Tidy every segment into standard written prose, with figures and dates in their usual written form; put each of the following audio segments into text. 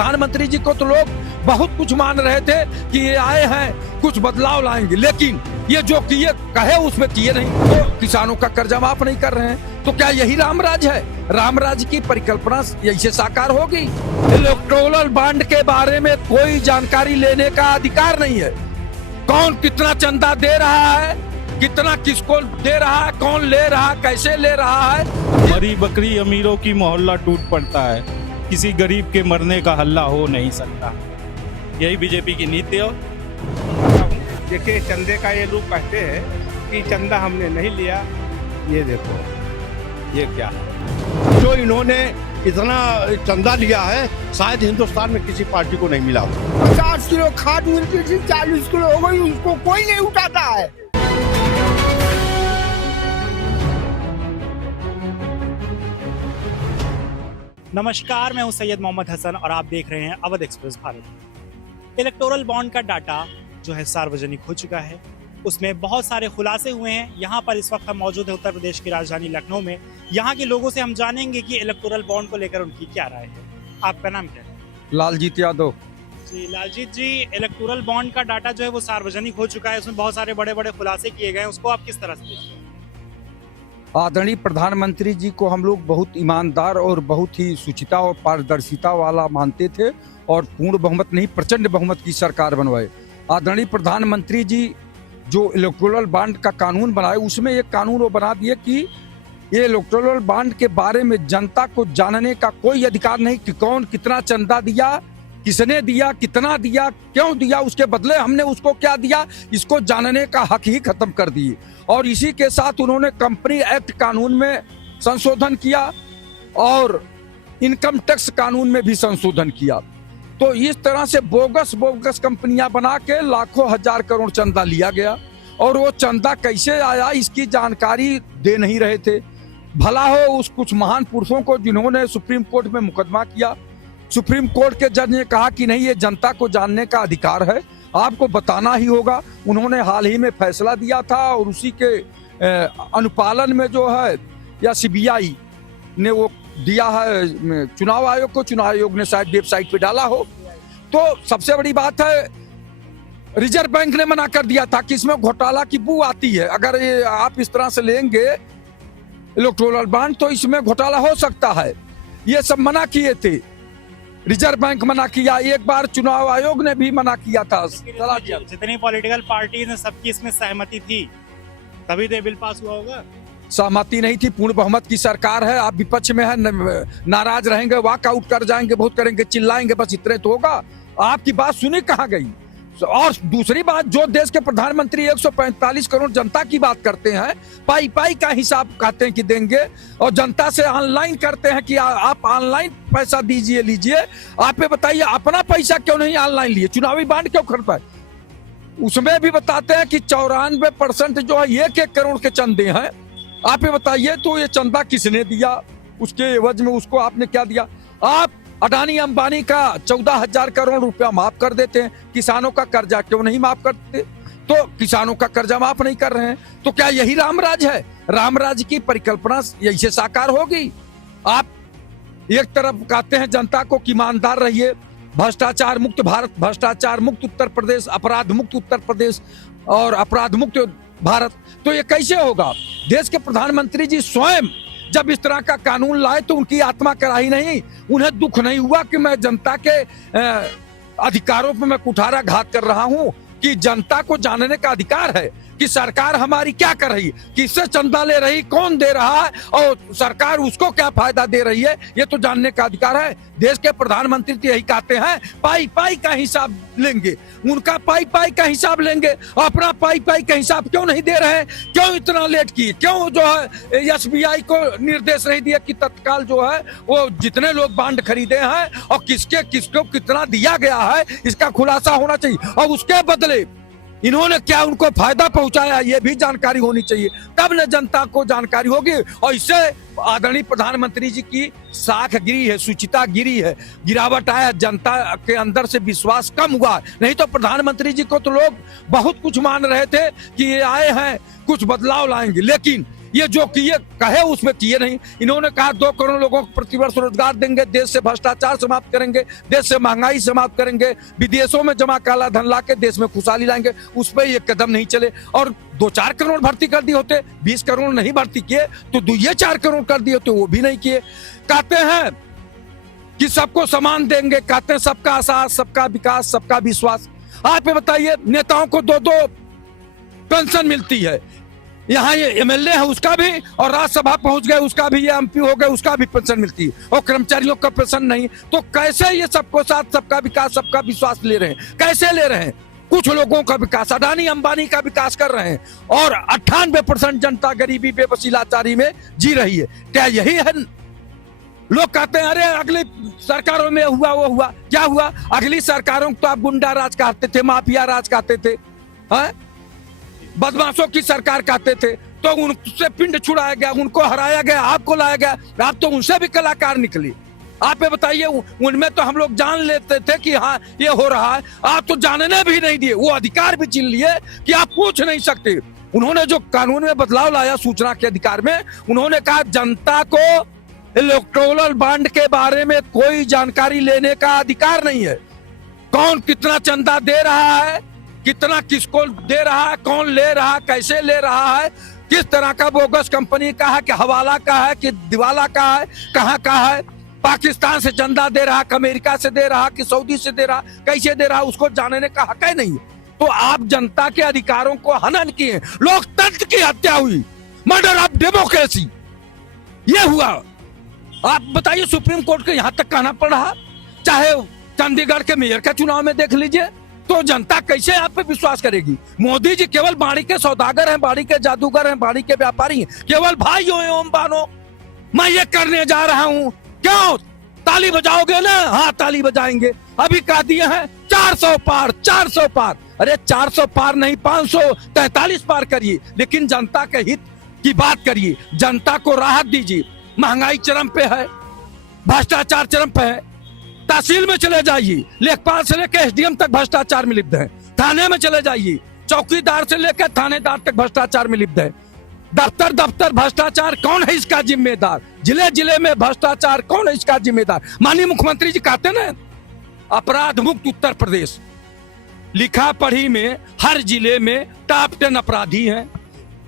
प्रधानमंत्री जी को तो लोग बहुत कुछ मान रहे थे कि ये आए हैं कुछ बदलाव लाएंगे, लेकिन ये जो किए कहे उसमें किए नहीं। तो किसानों का कर्जा माफ नहीं कर रहे हैं, तो क्या यही रामराज है? रामराज की परिकल्पना ऐसे साकार होगी? इलेक्टोरल बॉन्ड के बारे में कोई जानकारी लेने का अधिकार नहीं है। कौन कितना चंदा दे रहा है, कितना किसको दे रहा है, कौन ले रहा, कैसे ले रहा है। मरी बकरी अमीरों की मोहल्ला टूट पड़ता है, किसी गरीब के मरने का हल्ला हो नहीं सकता। यही बीजेपी की नीति है। देखिए, चंदे का ये लोग कहते हैं कि चंदा हमने नहीं लिया, ये देखो ये क्या है। जो इन्होंने इतना चंदा लिया है शायद हिंदुस्तान में किसी पार्टी को नहीं मिला। 50 किलो खाद मिलती थी, 40 किलो हो गई, उसको कोई नहीं उठाता है। नमस्कार, मैं हूं सैयद मोहम्मद हसन और आप देख रहे हैं Awadh express Bharat. Electoral bond का डाटा जो है सार्वजनिक हो चुका है, उसमें बहुत सारे खुलासे हुए हैं। यहाँ पर इस वक्त हम मौजूद हैं उत्तर प्रदेश की राजधानी लखनऊ में। यहाँ के लोगों से हम जानेंगे कि इलेक्टोरल बॉन्ड को लेकर उनकी क्या राय है। आपका नाम क्या है? लालजीत यादव। जी लालजीत जी, इलेक्टोरल बॉन्ड का डाटा जो है वो सार्वजनिक हो चुका है, उसमें बहुत सारे बड़े बड़े खुलासे किए गए हैं, उसको आप किस तरह से देखते हैं? आदरणीय प्रधानमंत्री जी को हम लोग बहुत ईमानदार और बहुत ही शुचिता और पारदर्शिता वाला मानते थे और पूर्ण बहुमत नहीं प्रचंड बहुमत की सरकार बनवाए। आदरणीय प्रधानमंत्री जी जो इलेक्टोरल बॉन्ड का कानून बनाए, उसमें एक कानून वो बना दिए कि ये इलेक्टोरल बॉन्ड के बारे में जनता को जानने का कोई अधिकार नहीं कि कौन कितना चंदा दिया, किसने दिया, कितना दिया, क्यों दिया, उसके बदले हमने उसको क्या दिया, इसको जानने का हक ही खत्म कर दिए। और इसी के साथ उन्होंने कंपनी एक्ट कानून में संशोधन किया और इनकम टैक्स कानून में भी संशोधन किया। तो इस तरह से बोगस कंपनियां बना के लाखों हजार करोड़ चंदा लिया गया और वो चंदा कैसे आया इसकी जानकारी दे नहीं रहे थे। भला हो उस कुछ महान पुरुषों को जिन्होंने सुप्रीम कोर्ट में मुकदमा किया। सुप्रीम कोर्ट के जज ने कहा कि नहीं, ये जनता को जानने का अधिकार है, आपको बताना ही होगा। उन्होंने हाल ही में फैसला दिया था और उसी के अनुपालन में जो है या सीबीआई ने वो दिया है चुनाव आयोग को। चुनाव आयोग ने शायद वेबसाइट पे डाला हो। तो सबसे बड़ी बात है, रिजर्व बैंक ने मना कर दिया था कि इसमें घोटाला की बू आती है, अगर ये आप इस तरह से लेंगे इलेक्टोरल बॉन्ड तो इसमें घोटाला हो सकता है। ये सब मना किए थे, रिजर्व बैंक मना किया, एक बार चुनाव आयोग ने भी मना किया था। जितनी पॉलिटिकल पार्टीज ने सबकी इसमें सहमति थी, तभी तो बिल पास हुआ होगा। सहमति नहीं थी, पूर्ण बहुमत की सरकार है, आप विपक्ष में है, नाराज रहेंगे, वॉकआउट कर जाएंगे, बहुत करेंगे, चिल्लाएंगे, बस इतने तो होगा। आपकी बात सुनी कहाँ गई? और दूसरी बात, जो देश के प्रधानमंत्री 145 करोड़ जनता की बात करते हैं, पाई पाई का हिसाब कहते हैं कि देंगे और जनता से ऑनलाइन करते हैं कि आप ऑनलाइन पैसा दीजिए लीजिए। आप ये बताइए, अपना पैसा क्यों नहीं ऑनलाइन लिए? चुनावी बॉन्ड क्यों खरीद पाए? उसमें भी बताते हैं कि 94% जो है 1-1 करोड़ के चंदे हैं। आप ये बताइए, तो ये चंदा किसने दिया, उसके एवज में उसको आपने क्या दिया? आप अडानी अंबानी का 14,000 करोड़ रुपया माफ कर देते हैं, किसानों का कर्जा क्यों नहीं माफ करते? तो किसानों का कर्जा माफ नहीं कर रहे हैं, तो क्या यही रामराज है? रामराज की परिकल्पना ऐसे साकार होगी? आप एक तरफ कहते हैं जनता को कि ईमानदार रहिए, भ्रष्टाचार मुक्त भारत, भ्रष्टाचार मुक्त उत्तर प्रदेश, अपराध मुक्त उत्तर प्रदेश और अपराध मुक्त भारत, तो ये कैसे होगा? देश के प्रधानमंत्री जी स्वयं जब इस तरह का कानून लाए तो उनकी आत्मा कराही नहीं, उन्हें दुख नहीं हुआ कि मैं जनता के अधिकारों पर मैं कुठारा घात कर रहा हूं, कि जनता को जानने का अधिकार है कि सरकार हमारी क्या कर रही है, किससे चंदा ले रही, कौन दे रहा है और सरकार उसको क्या फायदा दे रही है, ये तो जानने का अधिकार है। देश के प्रधानमंत्री तो यही कहते हैं, पाई पाई का हिसाब लेंगे, उनका पाई पाई का हिसाब लेंगे, अपना पाई पाई का हिसाब क्यों नहीं दे रहे हैं? क्यों इतना लेट किए? क्यों जो है एसबीआई को निर्देश नहीं दिया कि तत्काल जो है वो जितने लोग बॉन्ड खरीदे हैं और किसको कितना दिया गया है, इसका खुलासा होना चाहिए। और उसके बदले इन्होंने क्या उनको फायदा पहुंचाया, ये भी जानकारी होनी चाहिए, तब न जनता को जानकारी होगी। और इससे आदरणीय प्रधानमंत्री जी की साख गिरी है, सुचिता गिरी है, गिरावट आया, जनता के अंदर से विश्वास कम हुआ। नहीं तो प्रधानमंत्री जी को तो लोग बहुत कुछ मान रहे थे कि ये आए हैं कुछ बदलाव लाएंगे, लेकिन ये जो किए कहे उसमें किए नहीं। इन्होंने कहा 2 करोड़ लोगों को प्रतिवर्ष रोजगार देंगे, देश से भ्रष्टाचार समाप्त करेंगे, देश से महंगाई समाप्त करेंगे, विदेशों में जमा काला धन ला के देश में खुशहाली लाएंगे। उस पर ये कदम नहीं चले। और 2-4 करोड़ भर्ती कर दिए होते, 20 करोड़ नहीं भर्ती किए तो 2-4 करोड़ कर दिए होते, वो भी नहीं किए। कहते हैं कि सबको समान देंगे, कहते हैं सबका साथ, सबका विकास, सबका विश्वास। आप ये बताइए, नेताओं को 2-2 पेंशन मिलती है, यहाँ ये एमएलए है उसका भी, और राज्यसभा पहुंच गए उसका भी, ये एमपी हो गए उसका भी पेंशन मिलती है, और कर्मचारियों का पेंशन नहीं। तो कैसे ये सबको साथ, सबका विकास, सबका विश्वास ले रहे हैं? कैसे ले रहे हैं? कुछ लोगों का विकास, अडानी अंबानी का विकास कर रहे हैं, और 98% जनता गरीबी बेबसी लाचारी में जी रही है। क्या यही है? लोग कहते हैं अरे अगली सरकारों में हुआ वो हुआ। क्या हुआ? अगली सरकारों को तो आप गुंडा राज कहते थे, माफिया राज कहते थे, बदमाशों की सरकार कहते थे, तो उनसे पिंड छुड़ाया गया, उनको हराया गया, आपको लाया गया। आप तो उनसे भी कलाकार निकली। आप ये बताइए, उनमें तो हम लोग जान लेते थे कि हाँ ये हो रहा है, आप तो जानने भी नहीं दिए। वो अधिकार भी छीन लिए कि आप पूछ नहीं सकते। उन्होंने जो कानून में बदलाव लाया सूचना के अधिकार में, उन्होंने कहा जनता को इलेक्टोरल बॉन्ड के बारे में कोई जानकारी लेने का अधिकार नहीं है। कौन कितना चंदा दे रहा है, कितना किसको दे रहा है, कौन ले रहा है, कैसे ले रहा है, किस तरह का बोगस कंपनी का है, कि हवाला का है, कि दिवाला का है, कहाँ का है, पाकिस्तान से चंदा दे रहा, अमेरिका से दे रहा, कि सऊदी से दे रहा, कैसे दे रहा, उसको जानने का हक है नहीं। तो आप जनता के अधिकारों को हनन किए, लोकतंत्र की हत्या हुई, मर्डर ऑफ डेमोक्रेसी ये हुआ। आप बताइए, सुप्रीम कोर्ट के यहां तक कहना पड़ रहा। चाहे चंडीगढ़ के मेयर का चुनाव में देख लीजिए, तो जनता कैसे आप पे विश्वास करेगी? मोदी जी केवल बाड़ी के सौदागर हैं, बाड़ी के जादूगर हैं, बाड़ी के व्यापारी हैं, केवल भाई हो ओम बानो मैं ये करने जा रहा हूं। क्यों? ताली बजाओगे ना? हाँ ताली बजाएंगे। अभी कह दिए हैं 400 पार, 400 पार। अरे 400 पार नहीं, 543 पार करिए, लेकिन जनता के हित की बात करिए, जनता को राहत दीजिए। महंगाई चरम पे है, भ्रष्टाचार चरम पे है। तहसील में चले जाइए, लेखपाल से लेकर एसडीएम तक भ्रष्टाचार में लिप्त है। थाने में चले जाइए, चौकीदार से लेकर थानेदार तक भ्रष्टाचार में लिप्त है। दफ्तर दफ्तर भ्रष्टाचार, कौन है इसका जिम्मेदार? जिले जिले में भ्रष्टाचार, कौन है इसका जिम्मेदार? माननीय मुख्यमंत्री जी कहते ना, अपराध मुक्त उत्तर प्रदेश। लिखा पढ़ी में हर जिले में टॉप 10 अपराधी हैं,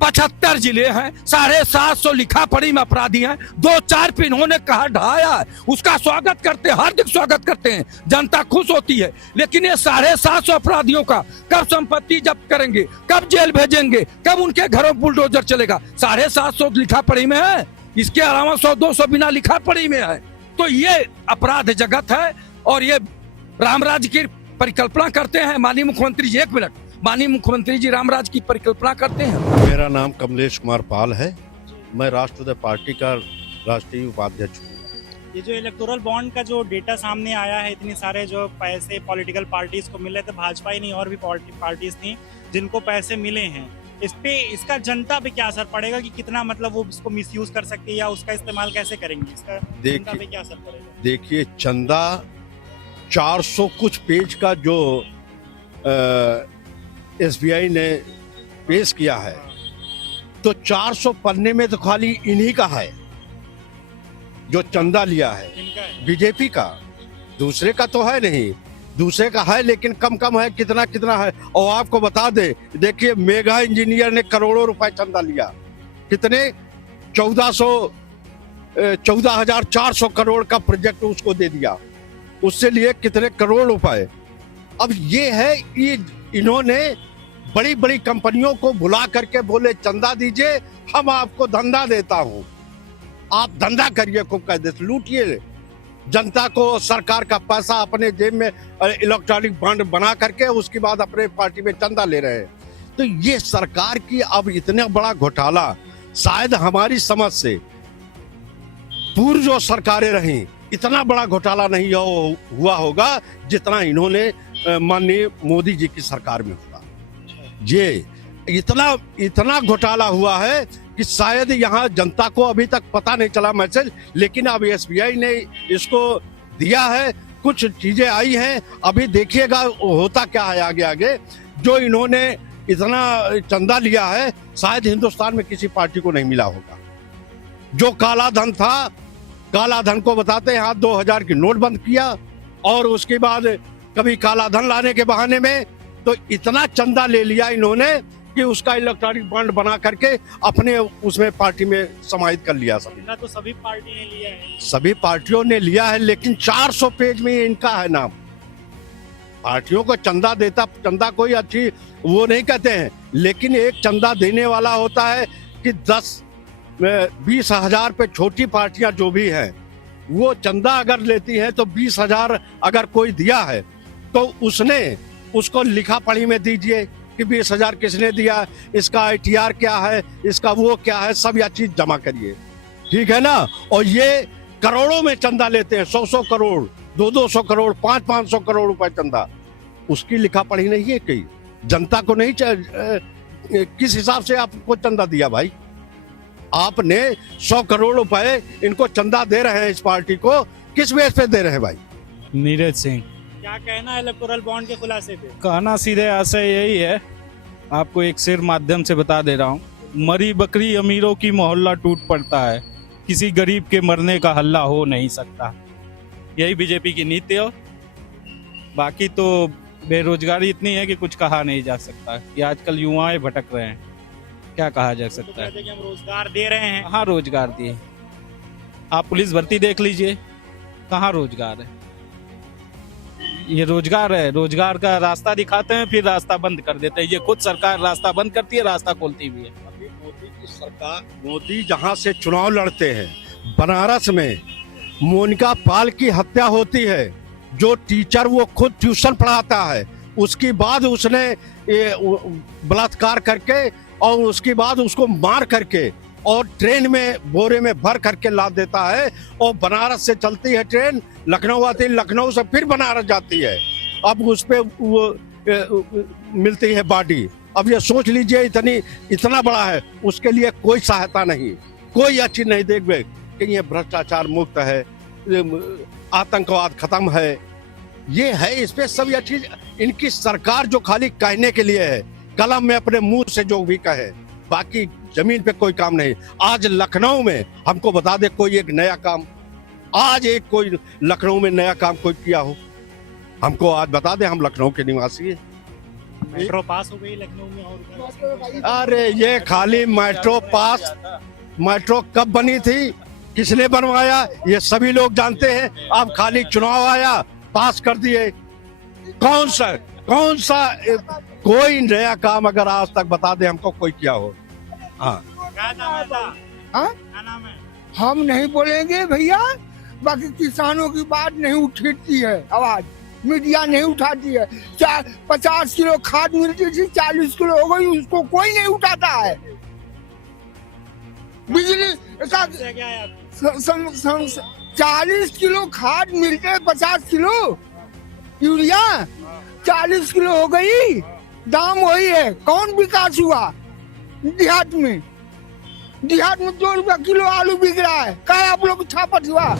75 जिले हैं, 750 लिखा पढ़ी में अपराधी हैं। 2-4 पे इन्होंने कहा ढाया है, उसका स्वागत करते हैं, हार्दिक स्वागत करते हैं, जनता खुश होती है। लेकिन ये 750 अपराधियों का कब संपत्ति जब्त करेंगे, कब जेल भेजेंगे, कब उनके घरों बुलडोजर चलेगा? 750 लिखा पढ़ी में है, इसके अलावा 100-200 बिना लिखा पढ़ी में है। तो ये अपराध जगत है, और ये रामराज की परिकल्पना करते हैं। माननीय मुख्यमंत्री जी, 1 मिनट, माननीय मुख्यमंत्री जी रामराज की परिकल्पना करते हैं। मेरा नाम कमलेश कुमार पाल है, मैं राष्ट्रवादी पार्टी का राष्ट्रीय उपाध्यक्ष हूँ। ये जो इलेक्टोरल बॉन्ड का जो डेटा सामने आया है, इतने सारे जो पैसे पॉलिटिकल पार्टीज को मिले थे, भाजपा ही नहीं और भी पार्टीज थी जिनको पैसे मिले हैं, इस पे इसका जनता पे क्या असर पड़ेगा कि कितना मतलब वो इसको मिसयूज कर सकती है या उसका इस्तेमाल कैसे करेंगे, इसका जनता पे क्या असर पड़ेगा? देखिए, चंदा 400 कुछ पेज का जो एसबीआई ने पेश किया है, तो 400 पन्ने में तो खाली इन्हीं का है जो चंदा लिया है, बीजेपी का। दूसरे का तो है नहीं, दूसरे का है लेकिन कम कम है, कितना कितना है। और आपको बता दे, देखिए मेगा इंजीनियर ने करोड़ों रुपए चंदा लिया, कितने 14,400 करोड़ का प्रोजेक्ट उसको दे दिया, उससे लिए कितने करोड़ रुपए। अब ये है, ये इन्होंने बड़ी बड़ी कंपनियों को बुला करके बोले चंदा दीजिए, हम आपको धंधा देता हूं, आप धंधा करिए, को कह दे, लूटिए जनता को, सरकार का पैसा अपने जेब में इलेक्ट्रॉनिक बॉन्ड बना करके उसके बाद अपने पार्टी में चंदा ले रहे हैं। तो ये सरकार की अब इतना बड़ा घोटाला शायद हमारी समझ से पूर्व जो सरकारें रहीं इतना बड़ा घोटाला नहीं हुआ होगा जितना इन्होंने माननीय मोदी जी की सरकार में हुआ। ये इतना घोटाला हुआ है कि शायद यहाँ जनता को अभी तक पता नहीं चला मैसेज, लेकिन अब एसबीआई ने इसको दिया है, कुछ चीजें आई हैं, अभी देखिएगा होता क्या है आगे आगे। जो इन्होंने इतना चंदा लिया है शायद हिंदुस्तान में किसी पार्टी को नहीं मिला होगा। जो काला धन था, काला धन को बताते हैं, हाथ 2000 की नोट बंद किया और उसके बाद कभी काला धन लाने के बहाने में तो इतना चंदा ले लिया इन्होंने कि उसका इलेक्ट्रॉनिक बॉन्ड बना करके अपने उसमें पार्टी में समाहित कर लिया। तो सभी पार्टी ने लिया है, सभी पार्टियों ने लिया है, लेकिन 400 पेज में इनका है नाम। पार्टियों को चंदा देता, चंदा कोई अच्छी वो नहीं कहते हैं, लेकिन एक चंदा देने वाला होता है कि 10-20 हजार पे छोटी पार्टियां जो भी हैं वो चंदा अगर लेती है तो 20,000 अगर कोई दिया है तो उसने उसको लिखा पढ़ी में दीजिए कि 20,000 किसने दिया, इसका ITR क्या है, इसका वो क्या है, सब यह चीज जमा करिए, ठीक है ना। और ये करोड़ों में चंदा लेते हैं, 100 करोड़, 200 करोड़, 500 करोड़ रुपए चंदा। उसकी लिखा पढ़ी नहीं है कहीं, जनता को नहीं किस हिसाब से आपको चंदा दिया भाई? आपने 100 करोड़ रुपए इनको चंदा दे रहे हैं इस पार्टी को, किस बेस पे दे रहे हैं भाई? नीरज सिंह। क्या कहना है इलेक्टोरल बॉन्ड के खुलासे पे? कहना सीधे आशय यही है, आपको एक शेर माध्यम से बता दे रहा हूँ, मरी बकरी अमीरों की मोहल्ला टूट पड़ता है, किसी गरीब के मरने का हल्ला हो नहीं सकता। यही बीजेपी की नीति है। बाकी तो बेरोजगारी इतनी है कि कुछ कहा नहीं जा सकता कि आजकल युवाएं भटक रहे हैं, क्या कहा जा सकता है। कहते हैं कि हम रोजगार दे रहे हैं, कहाँ रोजगार दिए? आप पुलिस भर्ती देख लीजिए, कहाँ रोजगार है? ये रोजगार है, रोजगार का रास्ता दिखाते हैं फिर रास्ता बंद कर देते हैं। ये खुद सरकार रास्ता बंद करती है, रास्ता खोलती भी है। अभी मोदी की सरकार, मोदी जहां से चुनाव लड़ते हैं, बनारस में मोनिका पाल की हत्या होती है, जो टीचर वो खुद ट्यूशन पढ़ाता है, उसके बाद उसने बलात्कार करके और उसके बाद उसको मार करके और ट्रेन में बोरे में भर करके लाद देता है और बनारस से चलती है ट्रेन, लखनऊ आती है, लखनऊ से फिर बनारस जाती है। अब उस पे वो मिलती है बॉडी। अब ये सोच लीजिए इतना बड़ा है, उसके लिए कोई सहायता नहीं, कोई अच्छी नहीं देख कि ये भ्रष्टाचार मुक्त है, आतंकवाद खत्म है, ये है। इस पे सब यह चीज इनकी सरकार जो खाली कहने के लिए है, कलम में अपने मुंह से जो भी कहे, बाकी जमीन पे कोई काम नहीं। आज लखनऊ में हमको बता दे कोई एक नया काम, आज एक कोई लखनऊ में नया काम कोई किया हो, हमको आज बता दे, हम लखनऊ के निवासी हैं। मेट्रो पास हो गई लखनऊ में और अरे ये खाली मेट्रो पास, मेट्रो कब बनी थी, किसने बनवाया, ये सभी लोग जानते हैं। अब खाली चुनाव आया, पास कर दिए। कौन सा कोई नया काम अगर आज तक बता दे हमको कोई किया हो? हाँ, क्या नाम है था? हाँ? क्या नाम है? हम नहीं बोलेंगे भैया, बाकी किसानों की बात नहीं उठती है, आवाज मीडिया नहीं उठाती है। 50 किलो खाद मिलती थी, 40 किलो हो गई, उसको कोई नहीं उठाता है। बिजली का क्या है आपकी? 40 किलो खाद मिलते हैं, 50 किलो यूरिया, 40 किलो हो गई, दाम वही है। कौन विकास हुआ देहात में? देहात में 2 रुपया किलो आलू बिक रहा है, क्या आप लोग छापट हुआ?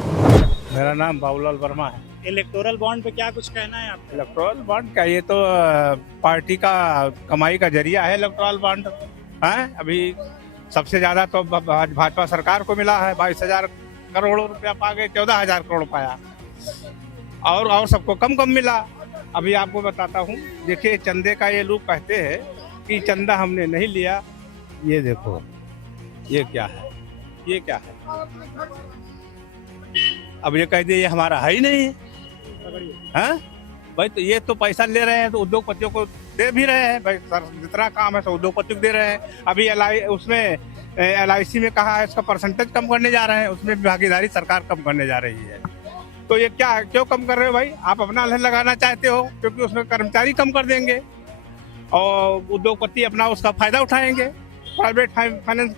मेरा नाम बाबूलाल वर्मा है। इलेक्टोरल बॉन्ड पे क्या कुछ कहना है आपका? इलेक्टोरल बॉन्ड का ये तो पार्टी का कमाई का जरिया है। इलेक्टोरल बॉन्ड है, अभी सबसे ज्यादा तो भाजपा सरकार को मिला है, 22,000 करोड़ रुपया पा गए, 14,000 करोड़ पाया, और सबको कम मिला। अभी आपको बताता हूँ, देखिए चंदे का ये लोग कहते हैं कि चंदा हमने नहीं लिया, ये देखो ये क्या है, ये क्या है। अब ये कह दिए ये हमारा है ही नहीं है भाई, तो ये तो पैसा ले रहे हैं तो उद्योगपतियों को दे भी रहे हैं भाई, सर जितना काम है तो उद्योगपतियों को दे रहे हैं। अभी उसमें LIC में कहा है इसका परसेंटेज कम करने जा रहे हैं, उसमें भागीदारी सरकार कम करने जा रही है। तो ये क्या है, क्यों कम कर रहे हो भाई? आप अपना अलग लगाना चाहते हो क्योंकि उसमें कर्मचारी कम कर देंगे और उद्योगपति अपना उसका फायदा उठाएंगे। प्राइवेट फाइनेंस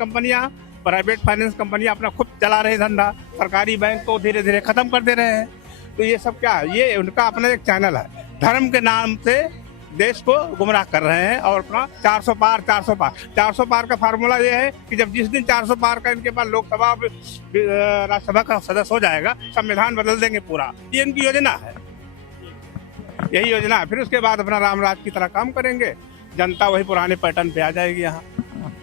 कंपनियां अपना खुद चला रहे धंधा, सरकारी बैंक को धीरे धीरे खत्म कर दे रहे हैं। तो ये सब क्या है, ये उनका अपना एक चैनल है, धर्म के नाम से देश को गुमराह कर रहे हैं। और अपना 400 पार का फार्मूला ये है कि जब जिस दिन 400 पार का इनके पास लोकसभा राज्यसभा का सदस्य हो जाएगा, संविधान बदल देंगे पूरा। ये इनकी योजना है, यही योजना है। फिर उसके बाद अपना रामराज की तरह काम करेंगे जनता वही पुराने पैटर्न पे आ जाएगी यहाँ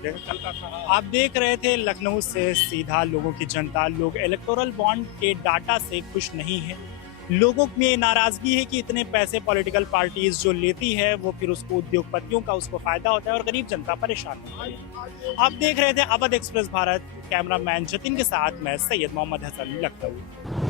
जैसे चलता था। आप देख रहे थे लखनऊ से सीधा लोगों की जनता, लोग इलेक्टोरल बॉन्ड के डाटा से खुश नहीं है। लोगों में नाराजगी है कि इतने पैसे पॉलिटिकल पार्टीज जो लेती है वो फिर उसको उद्योगपतियों का उसको फायदा होता है और गरीब जनता परेशान होती है। आप देख रहे थे अवध एक्सप्रेस भारत, कैमरामैन जतिन के साथ मैं सैयद मोहम्मद हसन, लखनऊ।